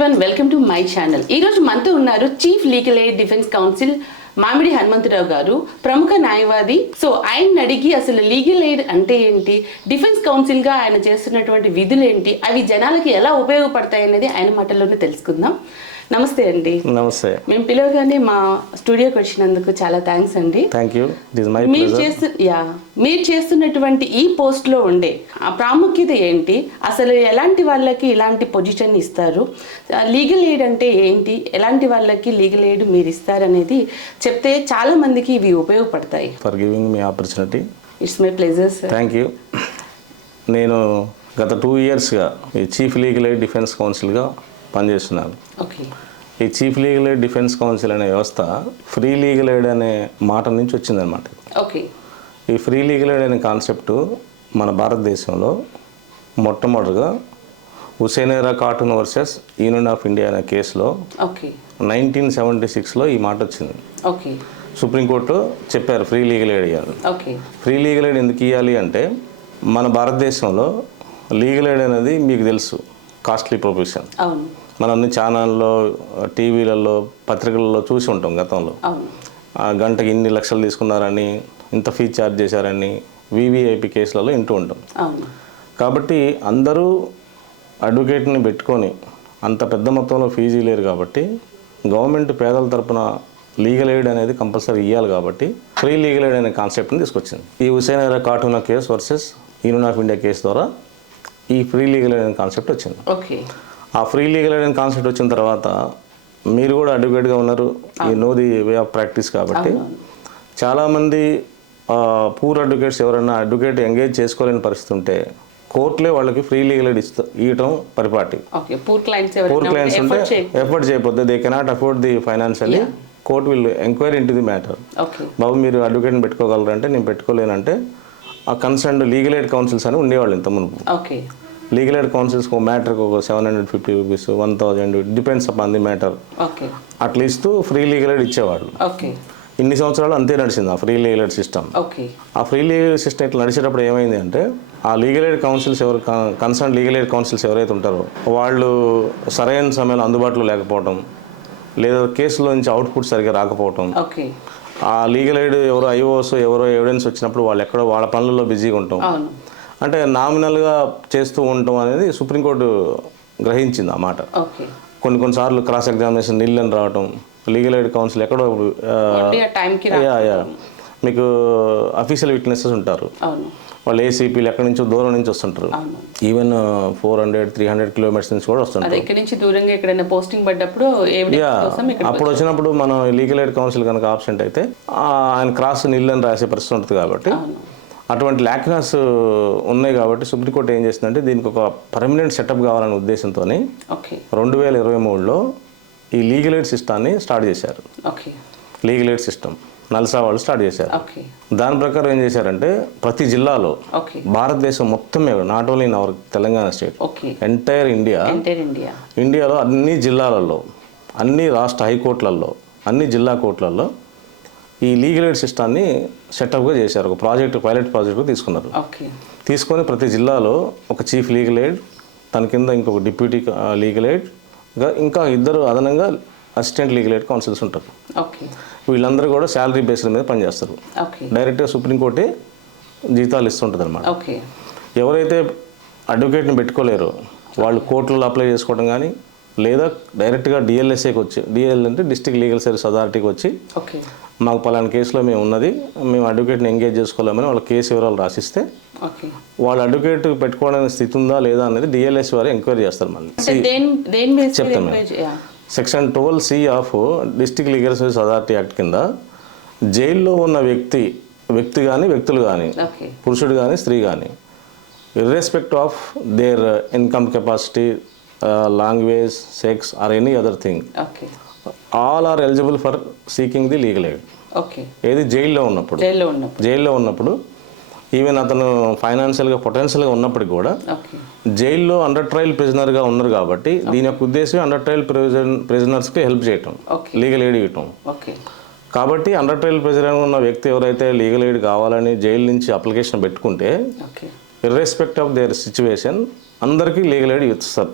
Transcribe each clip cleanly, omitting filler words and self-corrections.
Everyone, welcome to my channel. ఈ రోజు మనతో ఉన్నారు chief legal aid defence council మామిడి హనుమంతరావు గారు, ప్రముఖ న్యాయవాది. సో ఆయన అడిగి అసలు లీగల్ ఎయిడ్ అంటే ఏంటి, డిఫెన్స్ కౌన్సిల్ గా ఆయన చేస్తున్నటువంటి విధులు ఏంటి, అవి జనాలకి ఎలా ఉపయోగపడతాయి అనేది ఆయన మాటల్లోనే తెలుసుకుందాం. నమస్తే అండి. నమస్తే. మేము పిలవగానే మా స్టూడియోకి వచ్చినందుకు చాలా థ్యాంక్స్ అండి. Thank you. మీరు చేస్తున్నటువంటి ఈ పోస్ట్ లో ఉండే ఆ ప్రాముఖ్యత ఏంటి, అసలు ఎలాంటి వాళ్ళకి ఇలాంటి పొజిషన్ ఇస్తారు, లీగల్ ఎయిడ్ అంటే ఏంటి, ఎలాంటి వాళ్ళకి లీగల్ ఎయిడ్ మీరు ఇస్తారనేది చెప్తే చాలా మందికి ఇవి ఉపయోగపడతాయి. For giving me opportunity. It's my pleasure sir. Thank you. నేను గత 2 yearsగా ఈ చీఫ్ లీగల్ ఎయిడ్ డిఫెన్స్ కౌన్సిల్గా పనిచేస్తున్నాను. ఓకే. ఈ chief legal aid defence council అనే వ్యవస్థ ఫ్రీ లీగల్ ఎయిడ్ అనే మాట నుంచి వచ్చిందనమాట. ఓకే. ఈ ఫ్రీ లీగల్ ఎయిడ్ అనే కాన్సెప్ట్ మన భారతదేశంలో మొట్టమొదటిగా Hussainara Khatoon versus union of India అనే కేసులో 1976లో ఈ మాట వచ్చింది. ఓకే. సుప్రీంకోర్టు చెప్పారు ఫ్రీ లీగల్ ఎయిడ్ ఇవ్వాలి. ఓకే. ఫ్రీ లీగల్ ఎయిడ్ ఎందుకు ఇవ్వాలి అంటే మన భారతదేశంలో లీగల్ ఎయిడ్ అనేది మీకు తెలుసు కాస్ట్లీ ప్రొఫెషన్. అవును. మనం అన్ని ఛానల్లో, టీవీలలో, పత్రికలలో చూసి ఉంటాం గతంలో. అవును. గంటకి ఇన్ని లక్షలు తీసుకున్నారని, ఇంత ఫీజు ఛార్జ్ చేశారని వివిఐపి కేసులలో వింటూ ఉంటాం. అవును. కాబట్టి అందరూ అడ్వకేట్ని పెట్టుకొని అంత పెద్ద మొత్తంలో ఫీజు ఇవ్వలేరు. కాబట్టి గవర్నమెంట్ పేదల తరపున లీగల్ ఎయిడ్ అనేది కంపల్సరీ ఇవ్వాలి. కాబట్టి ఫ్రీ లీగల్ ఎయిడ్ అనే కాన్సెప్ట్ని తీసుకొచ్చింది. ఈ Hussainara Khatoon case versus union of India case ద్వారా ఈ ఫ్రీ లీగల్ ఎయిడ్ అనే కాన్సెప్ట్ వచ్చింది. ఓకే. ఆ ఫ్రీ లీగల్ ఎయిడ్ అనే కాన్సెప్ట్ వచ్చిన తర్వాత మీరు కూడా అడ్వకేట్గా ఉన్నారు, ఈ know the way of practice. కాబట్టి చాలామంది పూర్ అడ్వకేట్స్ ఎవరైనా అడ్వకేట్ ఎంగేజ్ చేసుకోలేని పరిస్థితి ఉంటే కోర్టులే వాళ్ళకి ఫ్రీ లీగల్ ఎయిడ్ ఇవ్వటం పరిపాటి. పూర్ క్లయింట్స్ ఉంటే ఎఫర్ట్ చేయకపోతే they cannot afford the financially, court will enquiry into the matter. బాబు మీరు అడ్వకేట్ని పెట్టుకోగలరంటే నేను పెట్టుకోలేనంటే ఆ కన్సర్న్డ్ లీగల్ ఎయిడ్ కౌన్సిల్స్ అని ఉండేవాళ్ళు ఇంత మునుపు. లీగల్ ఎయిడ్ కౌన్సిల్స్కి ఒక మ్యాటర్కి ఒక 750 rupees, 1000 depends upon the matter అట్లా ఇస్తూ ఫ్రీ లీగల్ ఎయిడ్ ఇచ్చేవాళ్ళు. ఇన్ని సంవత్సరాలు అంతే నడిచింది ఆ ఫ్రీ లీగల్ ఎయిడ్ సిస్టమ్. ఆ ఫ్రీ లీగల్ ఎయిడ్ సిస్టమ్ ఇట్లా నడిచేటప్పుడు ఏమైంది అంటే ఆ legal aid councils concern legal aid councils ఎవరైతే ఉంటారో వాళ్ళు సరైన సమయంలో అందుబాటులో లేకపోవడం, లేదా కేసులో నుంచి అవుట్పుట్ సరిగ్గా రాకపోవటం, ఆ లీగల్ ఎయిడ్ ఎవరో ఐఓఎస్ ఎవరో ఎవిడెన్స్ వచ్చినప్పుడు వాళ్ళు ఎక్కడో వాళ్ళ పనులలో బిజీగా ఉంటాం, అంటే నామినల్గా చేస్తూ ఉండటం అనేది సుప్రీంకోర్టు గ్రహించింది ఆ మాట. కొన్నిసార్లు క్రాస్ ఎగ్జామినేషన్ నిల్లని రావటం, లీగల్ ఎయిడ్ కౌన్సిల్ ఎక్కడో మీకు అఫీషియల్ విట్నెసెస్ ఉంటారు, వాళ్ళు ఏసీపీలు ఎక్కడి నుంచో దూరం నుంచి వస్తుంటారు, ఈవెన్ 400-300 కిలోమీటర్స్ నుంచి కూడా వస్తుంటారు. అప్పుడు వచ్చినప్పుడు మనం లీగల్ ఎయిడ్ కౌన్సిల్ కనుక ఆబ్సెంట్ అయితే ఆయన క్రాస్ నిల్లని రాసే పరిస్థితి ఉంటుంది. కాబట్టి అటువంటి ల్యాక్నెస్ ఉన్నాయి. కాబట్టి సుప్రీంకోర్టు ఏం చేసిందంటే దీనికి ఒక పర్మనెంట్ సెటప్ కావాలనే ఉద్దేశంతో 2023లో ఈ లీగల్ ఎయిడ్ సిస్టాన్ని స్టార్ట్ చేశారు. లీగల్ ఎయిడ్ సిస్టమ్ నల్సా వాళ్ళు స్టార్ట్ చేశారు. దాని ప్రకారం ఏం చేశారంటే ప్రతి జిల్లాలో భారతదేశం మొత్తం మీద, not only in our Telangana state, entire ఇండియాలో అన్ని జిల్లాలలో, అన్ని రాష్ట్ర హైకోర్టులలో, అన్ని జిల్లా కోర్టులలో ఈ లీగల్ ఎయిడ్ సిస్టాన్ని సెటప్గా చేశారు. ఒక పైలట్ ప్రాజెక్టు తీసుకున్నారు. తీసుకొని ప్రతి జిల్లాలో ఒక చీఫ్ లీగల్ ఎయిడ్, తన కింద ఇంకొక డిప్యూటీ లీగల్ ఎయిడ్, ఇంకా 2 అదనంగా అసిస్టెంట్ లీగల్ ఎయిడ్ కౌన్సిల్స్ ఉంటారు. వీళ్ళందరూ కూడా శాలరీ బేస్డ్ మీద పనిచేస్తారు. డైరెక్ట్గా సుప్రీంకోర్టే జీతాలు ఇస్తుంటుంది అనమాట. ఎవరైతే అడ్వకేట్ని పెట్టుకోలేరో వాళ్ళు కోర్టులలో అప్లై చేసుకోవడం కానీ, లేదా డైరెక్ట్గా డిఎల్ఎస్ఏకి వచ్చి, డిఎల్ అంటే డిస్ట్రిక్ట్ లీగల్ సర్వీస్ అథారిటీకి వచ్చి మాకు పలానా కేసులో మేము ఉన్నది, మేము అడ్వకేట్ని ఎంగేజ్ చేసుకోలేమని వాళ్ళ కేసు వివరాలు రాసిస్తే వాళ్ళు అడ్వకేట్ పెట్టుకోవడానికి స్థితి ఉందా లేదా అనేది డిఎల్ఎస్ వారు ఎంక్వైరీ చేస్తారు. మళ్ళీ చెప్తాను, section 12C of district legal service authority act కింద జైల్లో ఉన్న వ్యక్తి కానీ, వ్యక్తులు కానీ, పురుషుడు కానీ, స్త్రీ కానీ, irrespect of their income capacity, language, sex or any other thing, all are eligible for seeking the legal aid. ఏది జైల్లో ఉన్నప్పుడు ఈవెన్ అతను ఫైనాన్షియల్గా పొటెన్షియల్గా ఉన్నప్పటికీ కూడా జైల్లో అండర్ ట్రయల్ ప్రిజనర్గా ఉన్నారు. కాబట్టి దీని యొక్క ఉద్దేశం అండర్ ట్రయల్ ప్రిజనర్స్కి హెల్ప్ చేయటం, లీగల్ ఎయిడ్ ఇవ్వటం. కాబట్టి అండర్ ట్రయల్ ప్రిజనర్గా ఉన్న వ్యక్తి ఎవరైతే లీగల్ ఎయిడ్ కావాలని జైలు నుంచి అప్లికేషన్ పెట్టుకుంటే ఇర్రెస్పెక్ట్ ఆఫ్ దేర్ సిచ్యువేషన్ అందరికీ లీగల్ ఎయిడ్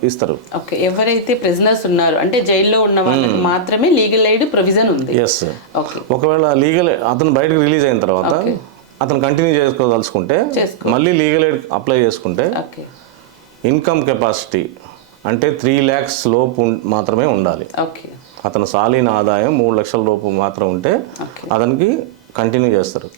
ఇస్తారు. ఓకే, ఎవరైతే ప్రిజనర్స్ ఉన్నారో అంటే జైల్లో ఉన్న వాళ్ళకి మాత్రమే లీగల్ ఎయిడ్ ప్రొవిజన్ ఉంది. ఎస్. ఓకే, ఒకవేళ అతను బయటకు రిలీజ్ అయిన తర్వాత అతను కంటిన్యూ చేసుకోదలుచుకుంటే మళ్ళీ లీగల్ ఎయిడ్ అప్లై చేసుకుంటే ఓకే, ఇన్కమ్ కెపాసిటీ అంటే 3 lakhs లోపు మాత్రమే ఉండాలి. ఓకే, అతను సాలీన ఆదాయం 3 లక్షల లోపు మాత్రం ఉంటే అతనికి కంటిన్యూ చేస్తారు.